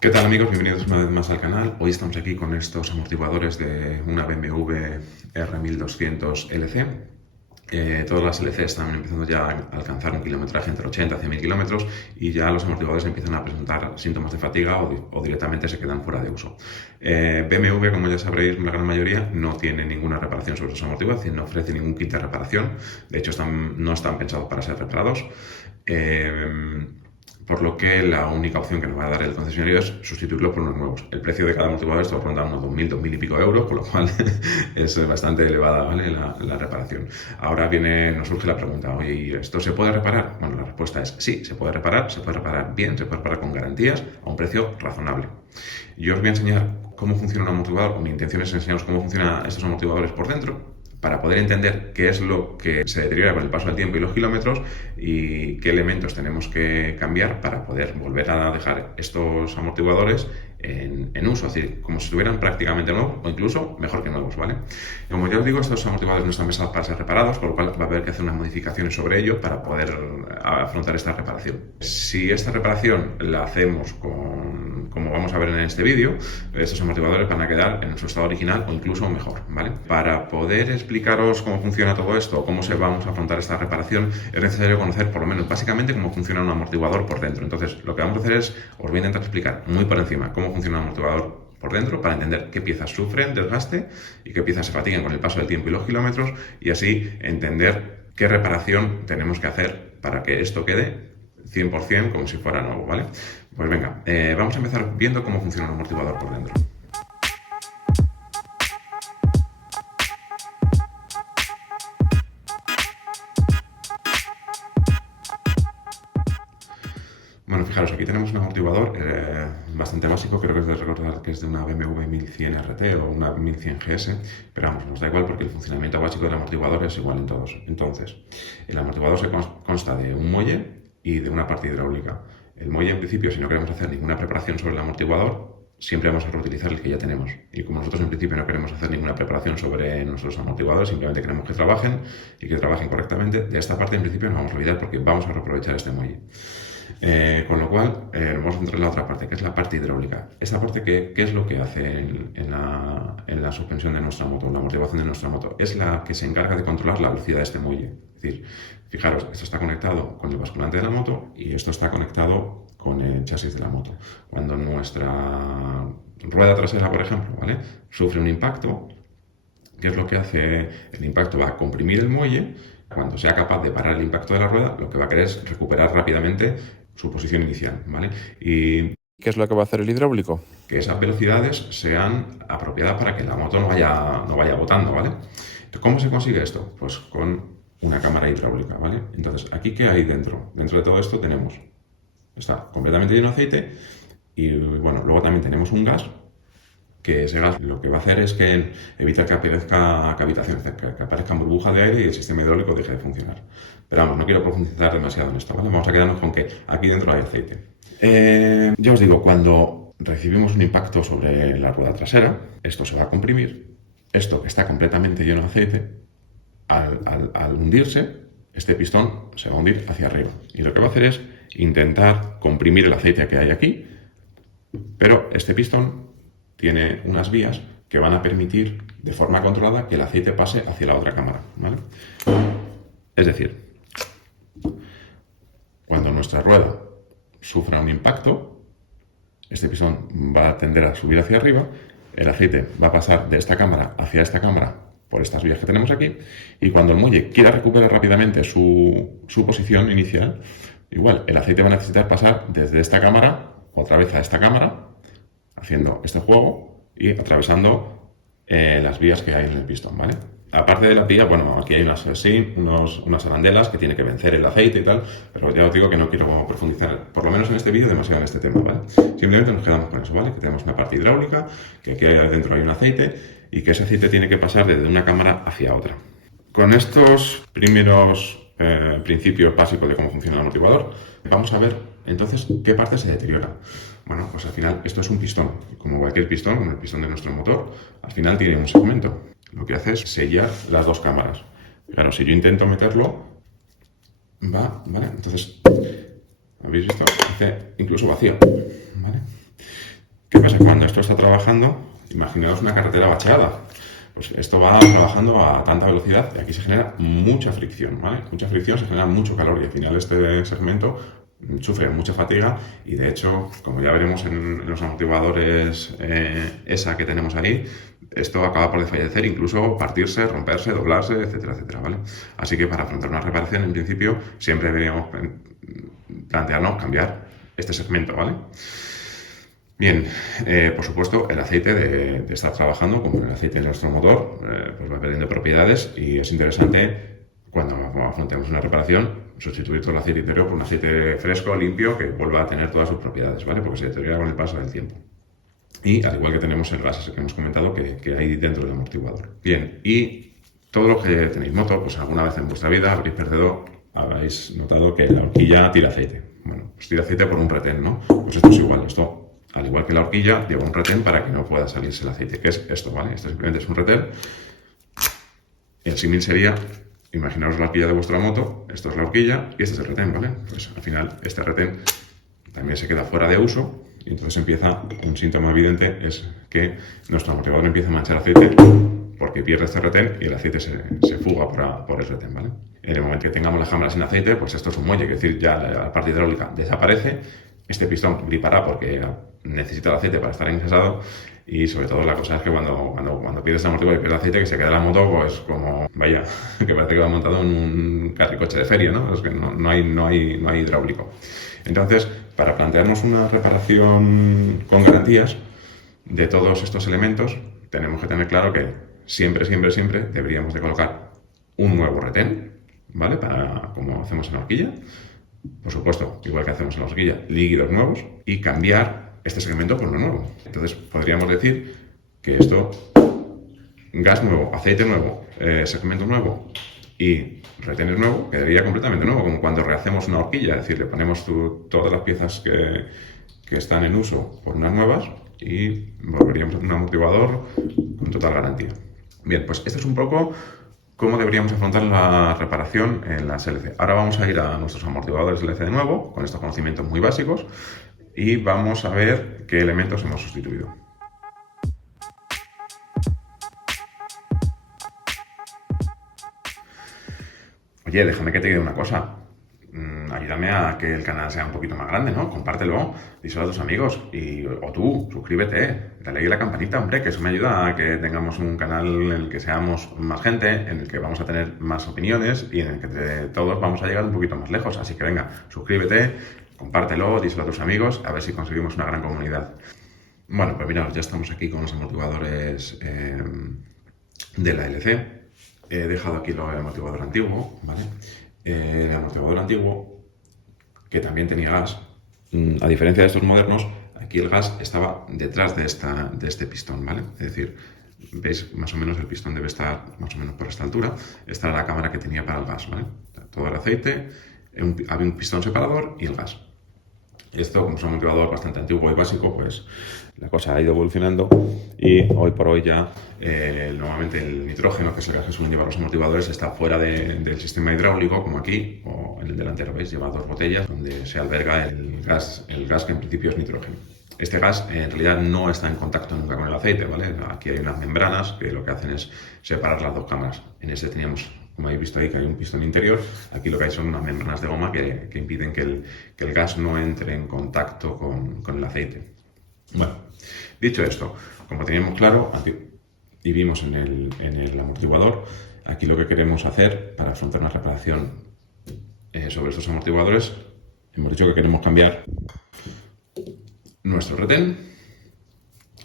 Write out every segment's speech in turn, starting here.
¿Qué tal amigos? Bienvenidos una vez más al canal. Hoy estamos aquí con estos amortiguadores de una BMW R1200 LC. Todas las LC están empezando ya a alcanzar un kilometraje entre 80 y 100.000 kilómetros y ya los amortiguadores empiezan a presentar síntomas de fatiga o directamente se quedan fuera de uso. BMW, como ya sabréis, la gran mayoría no tiene ninguna reparación sobre sus amortiguadores, no ofrece ningún kit de reparación. De hecho, no están pensados para ser reparados. Por lo que la única opción que nos va a dar el concesionario es sustituirlo por unos nuevos. El precio de cada amortiguador está rondando unos 2.000 y pico euros, con lo cual es bastante elevada, ¿vale? la reparación. Ahora nos surge la pregunta, oye, ¿esto se puede reparar? Bueno, la respuesta es sí, se puede reparar bien, se puede reparar con garantías a un precio razonable. Yo os voy a enseñar cómo funciona un amortiguador, o mi intención es enseñaros cómo funcionan estos amortiguadores por dentro, para poder entender qué es lo que se deteriora con el paso del tiempo y los kilómetros y qué elementos tenemos que cambiar para poder volver a dejar estos amortiguadores en uso, es decir, como si estuvieran prácticamente nuevos o incluso mejor que nuevos, ¿vale? Como ya os digo, estos amortiguadores no están pensados para ser reparados, por lo cual va a haber que hacer unas modificaciones sobre ello para poder afrontar esta reparación. Si esta reparación la hacemos como vamos a ver en este vídeo, estos amortiguadores van a quedar en su estado original o incluso mejor, ¿vale? Para poder explicaros cómo funciona todo esto, cómo vamos a afrontar esta reparación, es necesario conocer por lo menos básicamente cómo funciona un amortiguador por dentro. Entonces, lo que vamos a hacer es, os voy a intentar explicar muy por encima cómo funciona un amortiguador por dentro para entender qué piezas sufren desgaste y qué piezas se fatigan con el paso del tiempo y los kilómetros y así entender qué reparación tenemos que hacer para que esto quede 100% como si fuera nuevo, ¿vale? Pues venga, vamos a empezar viendo cómo funciona un amortiguador por dentro. Bueno, fijaros, aquí tenemos un amortiguador bastante básico, creo que es de recordar que es de una BMW 1100 RT o una 1100 GS, pero vamos, nos da igual porque el funcionamiento básico del amortiguador es igual en todos. Entonces, el amortiguador consta de un muelle y de una parte hidráulica. El muelle, en principio, si no queremos hacer ninguna preparación sobre el amortiguador, siempre vamos a reutilizar el que ya tenemos. Y como nosotros en principio no queremos hacer ninguna preparación sobre nuestros amortiguadores, simplemente queremos que trabajen y que trabajen correctamente, de esta parte en principio nos vamos a olvidar porque vamos a reaprovechar este muelle. Con lo cual, vamos a entrar en la otra parte, que es la parte hidráulica. Esta parte, ¿qué es lo que hace en la suspensión de nuestra moto, la amortiguación de nuestra moto? Es la que se encarga de controlar la velocidad de este muelle. Es decir, fijaros, esto está conectado con el basculante de la moto y esto está conectado con el chasis de la moto. Cuando nuestra rueda trasera, por ejemplo, ¿vale?, sufre un impacto, ¿qué es lo que hace? El impacto va a comprimir el muelle. Cuando sea capaz de parar el impacto de la rueda, lo que va a querer es recuperar rápidamente su posición inicial, ¿vale? ¿Y qué es lo que va a hacer el hidráulico? Que esas velocidades sean apropiadas para que la moto no vaya botando, ¿vale? Entonces, ¿cómo se consigue esto? Pues con una cámara hidráulica, ¿vale? Entonces, ¿aquí qué hay dentro? Dentro de todo esto está completamente lleno de aceite y, bueno, luego también tenemos un gas, que ese gas lo que va a hacer es que evitar que aparezca cavitación, que aparezcan burbujas de aire y el sistema hidráulico deje de funcionar. Pero vamos, no quiero profundizar demasiado en esto, ¿vale? Vamos a quedarnos con que aquí dentro hay aceite. Ya os digo, cuando recibimos un impacto sobre la rueda trasera, esto se va a comprimir. Esto que está completamente lleno de aceite, al hundirse, este pistón se va a hundir hacia arriba. Y lo que va a hacer es intentar comprimir el aceite que hay aquí, pero este pistón tiene unas vías que van a permitir de forma controlada que el aceite pase hacia la otra cámara, ¿vale? Es decir, cuando nuestra rueda sufra un impacto, este pistón va a tender a subir hacia arriba, el aceite va a pasar de esta cámara hacia esta cámara por estas vías que tenemos aquí, y cuando el muelle quiera recuperar rápidamente su posición inicial, igual el aceite va a necesitar pasar desde esta cámara otra vez a esta cámara, haciendo este juego y atravesando las vías que hay en el pistón, ¿vale? Aparte de la vía, bueno, aquí hay unas arandelas que tiene que vencer el aceite y tal, pero ya os digo que no quiero profundizar, por lo menos en este vídeo, demasiado en este tema, ¿vale? Simplemente nos quedamos con eso, ¿vale? Que tenemos una parte hidráulica, que aquí adentro hay un aceite y que ese aceite tiene que pasar desde una cámara hacia otra. Con estos primeros principios básicos de cómo funciona el amortiguador, vamos a ver entonces qué parte se deteriora. Bueno, pues al final esto es un pistón, como cualquier pistón, como el pistón de nuestro motor, al final tiene un segmento. Lo que hace es sellar las dos cámaras. Claro, si yo intento meterlo, ¿vale? Entonces, ¿habéis visto? Hace incluso vacío, ¿vale? ¿Qué pasa? Cuando esto está trabajando, imaginaos una carretera bacheada. Pues esto va trabajando a tanta velocidad y aquí se genera mucha fricción, ¿vale? Mucha fricción, se genera mucho calor y al final este segmento sufre mucha fatiga y de hecho, como ya veremos en los amortiguadores ESA que tenemos ahí, esto acaba por desfallecer, incluso partirse, romperse, doblarse, etcétera, etcétera, ¿vale? Así que para afrontar una reparación, en principio, siempre deberíamos plantearnos cambiar este segmento, ¿vale? Bien, por supuesto, el aceite de estar trabajando, como el aceite de nuestro motor, pues va perdiendo propiedades y es interesante cuando afrontemos una reparación sustituir todo el aceite interior por un aceite fresco, limpio, que vuelva a tener todas sus propiedades, ¿vale? Porque se deteriora con el paso del tiempo. Y al igual que tenemos el gas que hemos comentado que hay dentro del amortiguador. Bien, y todos los que tenéis moto, pues alguna vez en vuestra vida habréis notado que la horquilla tira aceite. Bueno, pues tira aceite por un retén, ¿no? Pues esto es igual, esto al igual que la horquilla, lleva un retén para que no pueda salirse el aceite, que es esto, ¿vale? Esto simplemente es un retén. El símil sería, imaginaos la horquilla de vuestra moto, esto es la horquilla y este es el retén, ¿vale? Pues al final este retén también se queda fuera de uso y entonces empieza, un síntoma evidente es que nuestro amortiguador empieza a manchar aceite porque pierde este retén y el aceite se fuga por el retén, ¿vale? En el momento que tengamos la cámara sin aceite, pues esto es un muelle, es decir, ya la parte hidráulica desaparece, este pistón gripará porque necesita el aceite para estar encasado y sobre todo la cosa es que cuando pierdes el amortiguador y pierdes el aceite, que se queda la moto pues como, vaya, que parece que va montado en un carricoche de feria, ¿no? Es que no hay hidráulico. Entonces, para plantearnos una reparación con garantías de todos estos elementos, tenemos que tener claro que siempre deberíamos de colocar un nuevo retén, ¿vale? Como hacemos en la horquilla. Por supuesto, igual que hacemos en la horquilla, líquidos nuevos y cambiar este segmento por uno nuevo. Entonces, podríamos decir que esto, gas nuevo, aceite nuevo, segmento nuevo y retenes nuevo, quedaría completamente nuevo, como cuando rehacemos una horquilla, es decir, le ponemos todas las piezas que están en uso por unas nuevas y volveríamos a un amortiguador con total garantía. Bien, pues esto es un poco cómo deberíamos afrontar la reparación en las LC. Ahora vamos a ir a nuestros amortiguadores LC de nuevo, con estos conocimientos muy básicos, y vamos a ver qué elementos hemos sustituido. Oye, déjame que te diga una cosa. Ayúdame a que el canal sea un poquito más grande, ¿no? Compártelo, díselo a tus amigos o tú, suscríbete, dale ahí a la campanita, hombre, que eso me ayuda a que tengamos un canal en el que seamos más gente, en el que vamos a tener más opiniones y en el que entre todos vamos a llegar un poquito más lejos. Así que venga, suscríbete, compártelo, díselo a tus amigos, a ver si conseguimos una gran comunidad. Bueno, pues mirad, ya estamos aquí con los amortiguadores de la LC. He dejado aquí el amortiguador antiguo, ¿vale? El amortiguador antiguo, que también tenía gas, a diferencia de estos modernos, aquí el gas estaba detrás de este pistón, ¿vale? Es decir, veis más o menos el pistón debe estar más o menos por esta altura. Esta era la cámara que tenía para el gas, ¿vale? Todo el aceite, había un pistón separador y el gas. Esto, como es un amortiguador bastante antiguo y básico, pues la cosa ha ido evolucionando y hoy por hoy ya nuevamente el nitrógeno, que es el gas que suelen llevar los amortiguadores, está fuera del sistema hidráulico, como aquí, o en el delantero, ¿veis? Lleva dos botellas donde se alberga el gas que en principio es nitrógeno. Este gas en realidad no está en contacto nunca con el aceite, ¿vale? Aquí hay unas membranas que lo que hacen es separar las dos cámaras. En este teníamos, como habéis visto ahí, que hay un pistón interior. Aquí lo que hay son unas membranas de goma que impiden que el gas no entre en contacto con el aceite. Bueno, dicho esto, como teníamos claro y vimos en el amortiguador, aquí lo que queremos hacer para afrontar una reparación sobre estos amortiguadores, hemos dicho que queremos cambiar nuestro retén,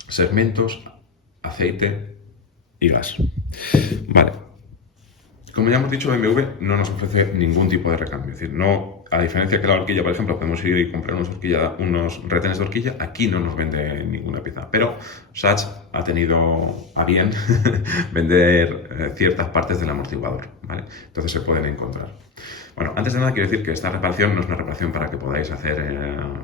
segmentos, aceite y gas. Vale. Como ya hemos dicho, BMW no nos ofrece ningún tipo de recambio. Es decir, no, a diferencia que la horquilla, por ejemplo, podemos ir y comprar unos retenes de horquilla, aquí no nos vende ninguna pieza. Pero Sachs ha tenido a bien vender ciertas partes del amortiguador, ¿vale? Entonces se pueden encontrar. Bueno, antes de nada quiero decir que esta reparación no es una reparación para que podáis hacer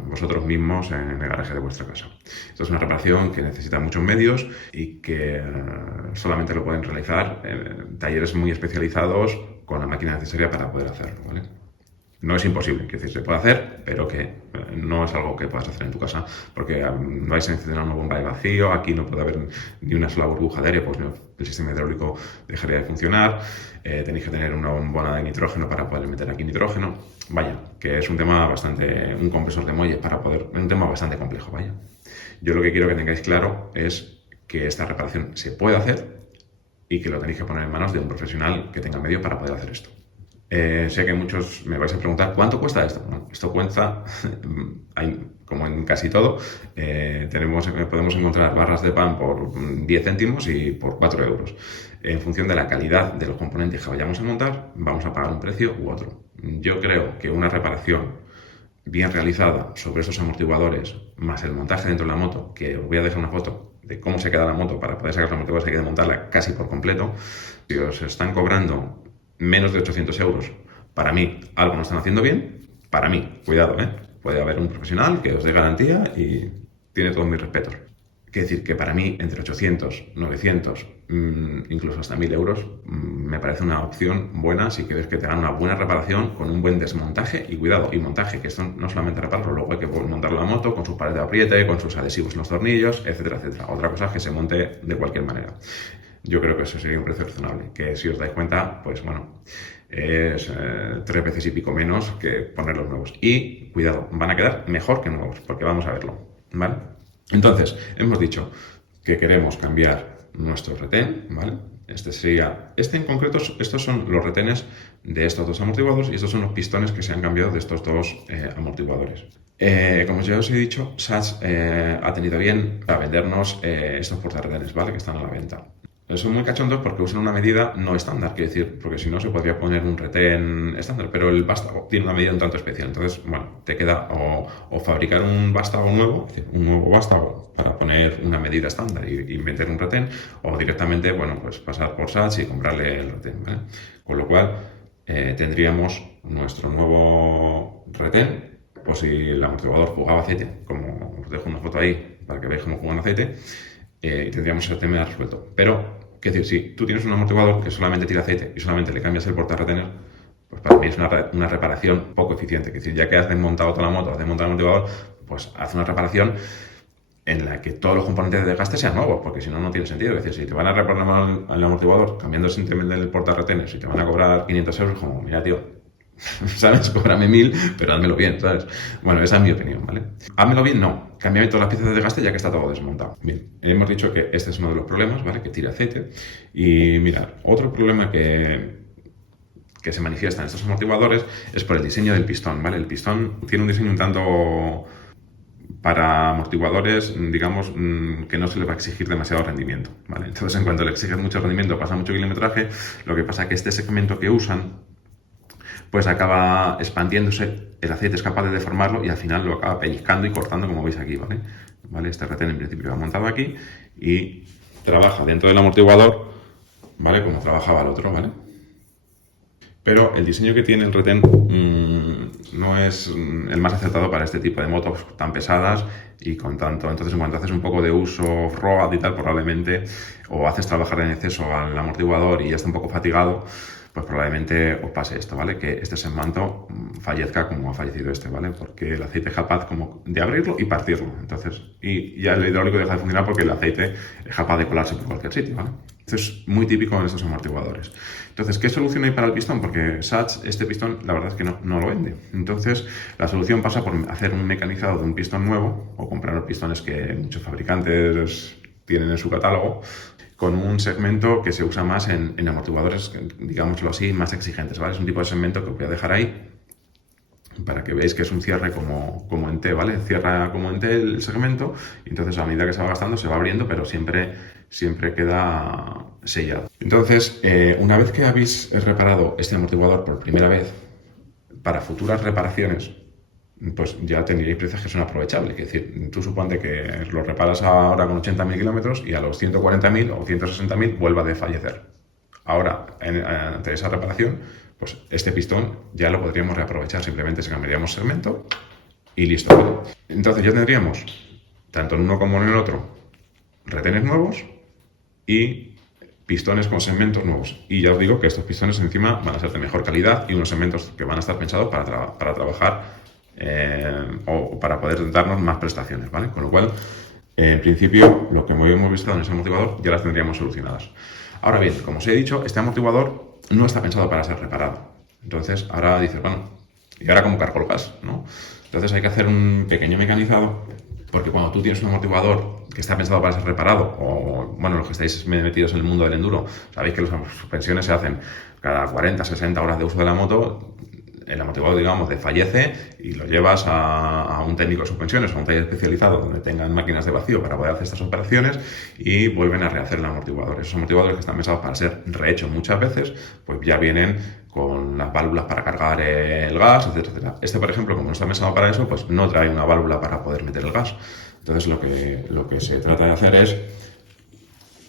vosotros mismos en el garaje de vuestra casa. Esto es una reparación que necesita muchos medios y que solamente lo pueden realizar talleres muy especializados con la máquina necesaria para poder hacerlo, ¿vale? No es imposible, quiero decir, se puede hacer, pero que no es algo que puedas hacer en tu casa, porque vais a encender una bomba de vacío, aquí no puede haber ni una sola burbuja de aire, pues no, el sistema hidráulico dejaría de funcionar, tenéis que tener una bombona de nitrógeno para poder meter aquí nitrógeno, vaya, que es un tema un compresor de muelle un tema bastante complejo, vaya. Yo lo que quiero que tengáis claro es que esta reparación se puede hacer y que lo tenéis que poner en manos de un profesional que tenga medio para poder hacer esto. Sé que muchos me vais a preguntar, ¿cuánto cuesta esto? Bueno, esto cuesta, como en casi todo, podemos encontrar barras de pan por 10 céntimos y por 4 euros. En función de la calidad de los componentes que vayamos a montar, vamos a pagar un precio u otro. Yo creo que una reparación bien realizada sobre esos amortiguadores, más el montaje dentro de la moto, que os voy a dejar una foto de cómo se queda la moto para poder sacar los amortiguadores, hay que desmontarla casi por completo. Si os están cobrando menos de 800 euros, para mí algo no están haciendo bien, para mí, cuidado, puede haber un profesional que os dé garantía y tiene todos mis respetos. Quiere decir que para mí, entre 800, 900, incluso hasta 1000 euros, me parece una opción buena si quieres que te hagan una buena reparación con un buen desmontaje y cuidado, y montaje, que esto no solamente repararlo, luego hay que montar la moto con sus pares de apriete, con sus adhesivos en los tornillos, etcétera, etcétera. Otra cosa es que se monte de cualquier manera. Yo creo que eso sería un precio razonable, que si os dais cuenta, pues bueno, es 3 veces y pico menos que poner los nuevos. Y cuidado, van a quedar mejor que nuevos, porque vamos a verlo, ¿vale? Entonces, hemos dicho que queremos cambiar nuestro retén, ¿vale? Este en concreto, estos son los retenes de estos dos amortiguadores y estos son los pistones que se han cambiado de estos dos amortiguadores. Como ya os he dicho, Sachs ha tenido bien para vendernos estos portarretenes, ¿vale? Que están a la venta. Son muy cachondos porque usan una medida no estándar, quiero decir, porque si no se podría poner un retén estándar, pero el vástago tiene una medida un tanto especial. Entonces, bueno, te queda o fabricar un vástago nuevo, es decir, un nuevo vástago para poner una medida estándar y meter un retén, o directamente, bueno, pues pasar por Sachs y comprarle el retén, ¿vale? Con lo cual, tendríamos nuestro nuevo retén, pues si el amortiguador jugaba aceite, como os dejo una foto ahí para que veáis cómo juega en aceite, y tendríamos el tema resuelto. Pero, quiero decir, si tú tienes un amortiguador que solamente tira aceite y solamente le cambias el portarretener, pues para mí es una reparación poco eficiente. Es decir, ya que has desmontado toda la moto, has desmontado el amortiguador, pues haz una reparación en la que todos los componentes de desgaste sean nuevos, porque si no, no tiene sentido. Es decir, si te van a reparar el amortiguador cambiando simplemente el portarretener, si te van a cobrar 500 euros, como, mira, tío, ¿sabes? Cóbrame 1000, pero házmelo bien, ¿sabes? Bueno, esa es mi opinión, ¿vale? Házmelo bien, no. Cámbiame todas las piezas de desgaste ya que está todo desmontado. Bien, hemos dicho que este es uno de los problemas, ¿vale? Que tira aceite. Y mira, otro problema que se manifiesta en estos amortiguadores es por el diseño del pistón, ¿vale? El pistón tiene un diseño un tanto para amortiguadores, digamos, que no se les va a exigir demasiado rendimiento, ¿vale? Entonces, en cuanto le exiges mucho rendimiento, pasa mucho kilometraje, lo que pasa es que este segmento que usan pues acaba expandiéndose, el aceite es capaz de deformarlo y al final lo acaba pellizcando y cortando, como veis aquí, ¿vale? Este retén en principio va montado aquí y trabaja dentro del amortiguador, ¿vale? Como trabajaba el otro, ¿vale? Pero el diseño que tiene el retén no es el más acertado para este tipo de motos tan pesadas y con tanto. Entonces, en cuanto haces un poco de uso off-road y tal, probablemente, o haces trabajar en exceso al amortiguador y ya está un poco fatigado, pues probablemente os pase esto, ¿vale? Que este segmento fallezca como ha fallecido este, ¿vale? Porque el aceite es capaz como de abrirlo y partirlo. Entonces, y ya el hidráulico deja de funcionar porque el aceite es capaz de colarse por cualquier sitio, ¿vale? Esto es muy típico en estos amortiguadores. Entonces, ¿qué solución hay para el pistón? Porque Sachs, este pistón, la verdad es que no lo vende. Entonces, la solución pasa por hacer un mecanizado de un pistón nuevo o comprar los pistones que muchos fabricantes tienen en su catálogo, con un segmento que se usa más en amortiguadores, digámoslo así, más exigentes, ¿vale? Es un tipo de segmento que os voy a dejar ahí para que veáis que es un cierre como en T, ¿vale? Cierra como en T el segmento y entonces a medida que se va gastando se va abriendo, pero siempre queda sellado. Entonces, una vez que habéis reparado este amortiguador por primera vez, para futuras reparaciones, pues ya tendríais precios que son aprovechables. Es decir, tú suponte que lo reparas ahora con 80.000 kilómetros y a los 140.000 o 160.000 vuelva a desfallecer. Ahora, ante esa reparación, pues este pistón ya lo podríamos reaprovechar. Simplemente se cambiaríamos segmento y listo, ¿vale? Entonces ya tendríamos, tanto en uno como en el otro, retenes nuevos y pistones con segmentos nuevos. Y ya os digo que estos pistones encima van a ser de mejor calidad y unos segmentos que van a estar pensados para trabajar o para poder darnos más prestaciones, ¿vale? Con lo cual, en principio, lo que hemos visto en ese amortiguador ya las tendríamos solucionadas. Ahora bien, como os he dicho, este amortiguador no está pensado para ser reparado. Entonces, ahora dices, bueno, ¿y ahora cómo cargo el gas, no? Entonces hay que hacer un pequeño mecanizado, porque cuando tú tienes un amortiguador que está pensado para ser reparado, o bueno, los que estáis metidos en el mundo del enduro, sabéis que las suspensiones se hacen cada 40, 60 horas de uso de la moto. El amortiguador, digamos, desfallece y lo llevas a un técnico de suspensiones o a un taller especializado donde tengan máquinas de vacío para poder hacer estas operaciones y vuelven a rehacer el amortiguador. Esos amortiguadores que están pensados para ser rehechos muchas veces, pues ya vienen con las válvulas para cargar el gas, etcétera, etcétera. Este, por ejemplo, como no está pensado para eso, pues no trae una válvula para poder meter el gas. Entonces lo que se trata de hacer es,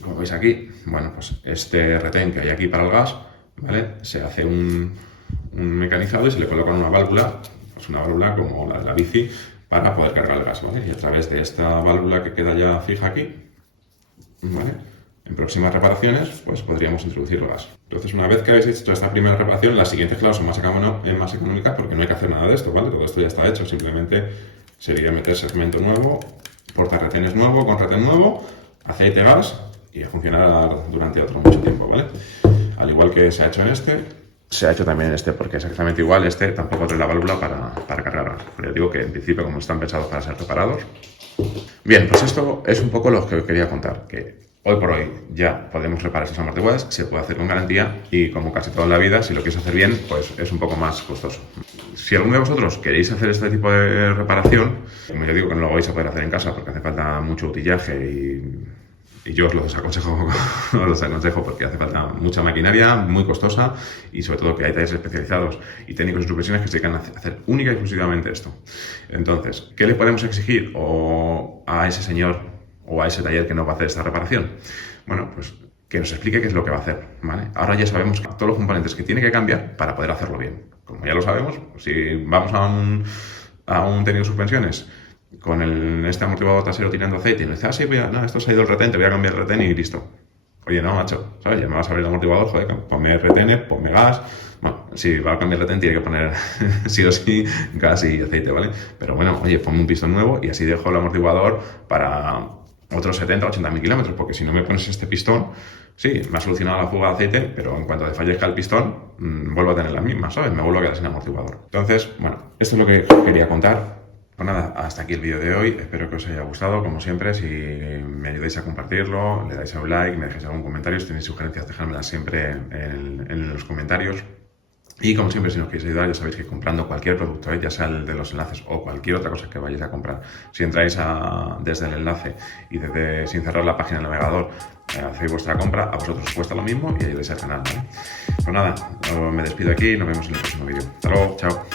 como veis aquí, bueno, pues este retén que hay aquí para el gas, ¿vale? Se hace un mecanizado y se le coloca una válvula, pues una válvula como la de la bici, para poder cargar el gas, ¿vale? Y a través de esta válvula que queda ya fija aquí, ¿vale? En próximas reparaciones, pues podríamos introducir el gas. Entonces, una vez que habéis hecho esta primera reparación, las siguientes, claro, son más económicas porque no hay que hacer nada de esto, ¿vale? Todo esto ya está hecho, simplemente sería meter segmento nuevo, portarretenes nuevo, con retén nuevo, aceite, gas y a funcionar durante otro mucho tiempo, ¿vale? Al igual que se ha hecho en este, se ha hecho también en este, porque es exactamente igual. Este tampoco trae la válvula para cargar gas. Pero yo digo que en principio, como están pensados para ser reparados. Bien, pues esto es un poco lo que os quería contar, que hoy por hoy ya podemos reparar estos amortiguadores, se puede hacer con garantía y como casi todo en la vida, si lo queréis hacer bien, pues es un poco más costoso. Si alguno de vosotros queréis hacer este tipo de reparación, como yo digo que no lo vais a poder hacer en casa porque hace falta mucho utillaje y yo os lo desaconsejo porque hace falta mucha maquinaria, muy costosa y sobre todo que hay talleres especializados y técnicos de suspensiones que se dedican a hacer única y exclusivamente esto. Entonces, ¿qué le podemos exigir a ese señor o a ese taller que nos va a hacer esta reparación? Bueno, pues que nos explique qué es lo que va a hacer, ¿vale? Ahora ya sabemos todos los componentes que tiene que cambiar para poder hacerlo bien. Como ya lo sabemos, si vamos a un técnico de suspensiones con este amortiguador trasero tirando aceite y me dice, sí, esto se ha ido el retén, te voy a cambiar el retén y listo. Oye, no, macho, ¿sabes? Ya me vas a abrir el amortiguador, joder, ponme retenes, ponme gas. Bueno, si va a cambiar el retén tiene que poner sí o sí gas y aceite, ¿vale? Pero bueno, oye, ponme un pistón nuevo y así dejo el amortiguador para otros 70, 80 mil kilómetros, porque si no me pones este pistón, sí, me ha solucionado la fuga de aceite, pero en cuanto desfallezca el pistón, vuelvo a tener las mismas, ¿sabes? Me vuelvo a quedar sin amortiguador. Entonces, bueno, esto es lo que quería contar. Pues nada, hasta aquí el vídeo de hoy, espero que os haya gustado, como siempre, si me ayudáis a compartirlo, le dais a un like, me dejéis algún comentario, si tenéis sugerencias, dejádmelas siempre en los comentarios. Y como siempre, si nos queréis ayudar, ya sabéis que comprando cualquier producto, ya sea el de los enlaces o cualquier otra cosa que vayáis a comprar, si entráis desde el enlace y sin cerrar la página del navegador, hacéis vuestra compra, a vosotros os cuesta lo mismo y ayudáis al canal, ¿vale? Pues nada, me despido aquí y nos vemos en el próximo vídeo. Hasta luego, chao.